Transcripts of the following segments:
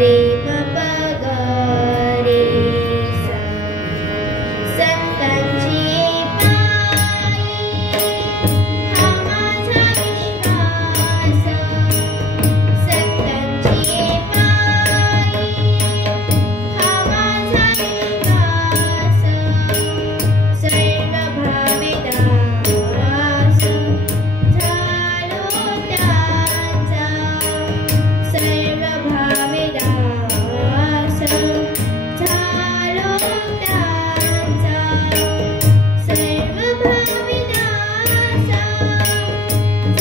रे म प ग रे सा. संतांची पायी हा माझा विश्वास. संतांची पायी हा माझा विश्वास. सर्व भावे दास झालो त्यांचा. सर्व भावे दास झालो त्यांचा. सर्व भावे दास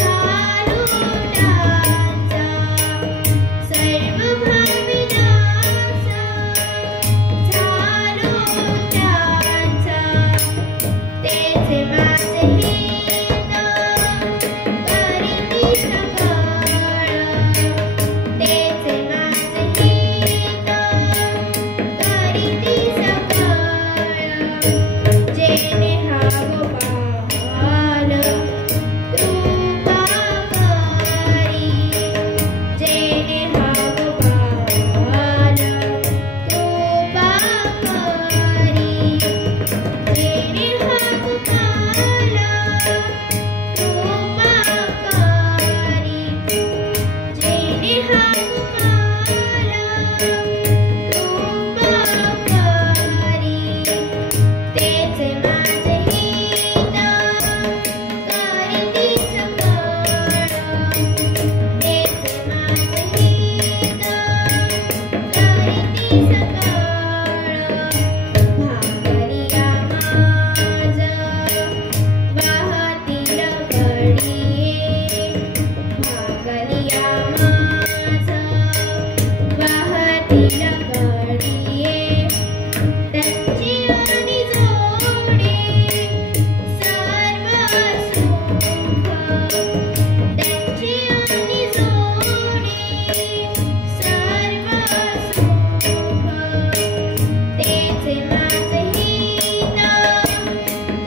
झालो त्यांचा. सर्व भावे दास झालो त्यांचा. तेचे माझे हित करीती सकळ. तेचे माझे हित करीती सकळ. जेणे हा गोपाल कृपा करी. जेणे हा गोपाल कृपा करी. जेणे हा गोपाल कृपा करी. जेणे हा गोपाल कृपा करी. तेचे माझे हित करीती सकळ. तेचे माझे हित करीती सकळ. भाकरिया माझ वाहतील घडिये. भाकरिया माझ वाहतील घडिये. त्यांची आणि जोडे सर्व सुख. त्यांची आणि जोडे सर्व सुख. तेचे माझे हित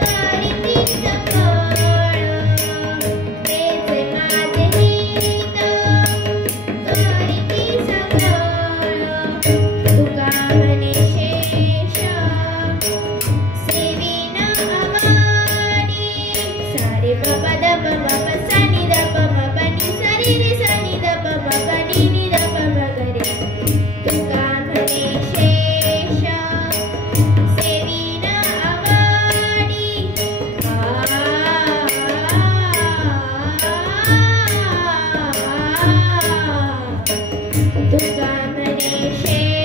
करीती सकळ. तेचे माझे हित करीती सकळ. तुका म्हणे शेष सेविन अमानी. सारे प प द प म प सा नि द प म प नि सा रे रे सा नि द प म प नि नि द प म ग रे. तुका म्हणे शेष सेविन अमानी. तुका म्हणे शेष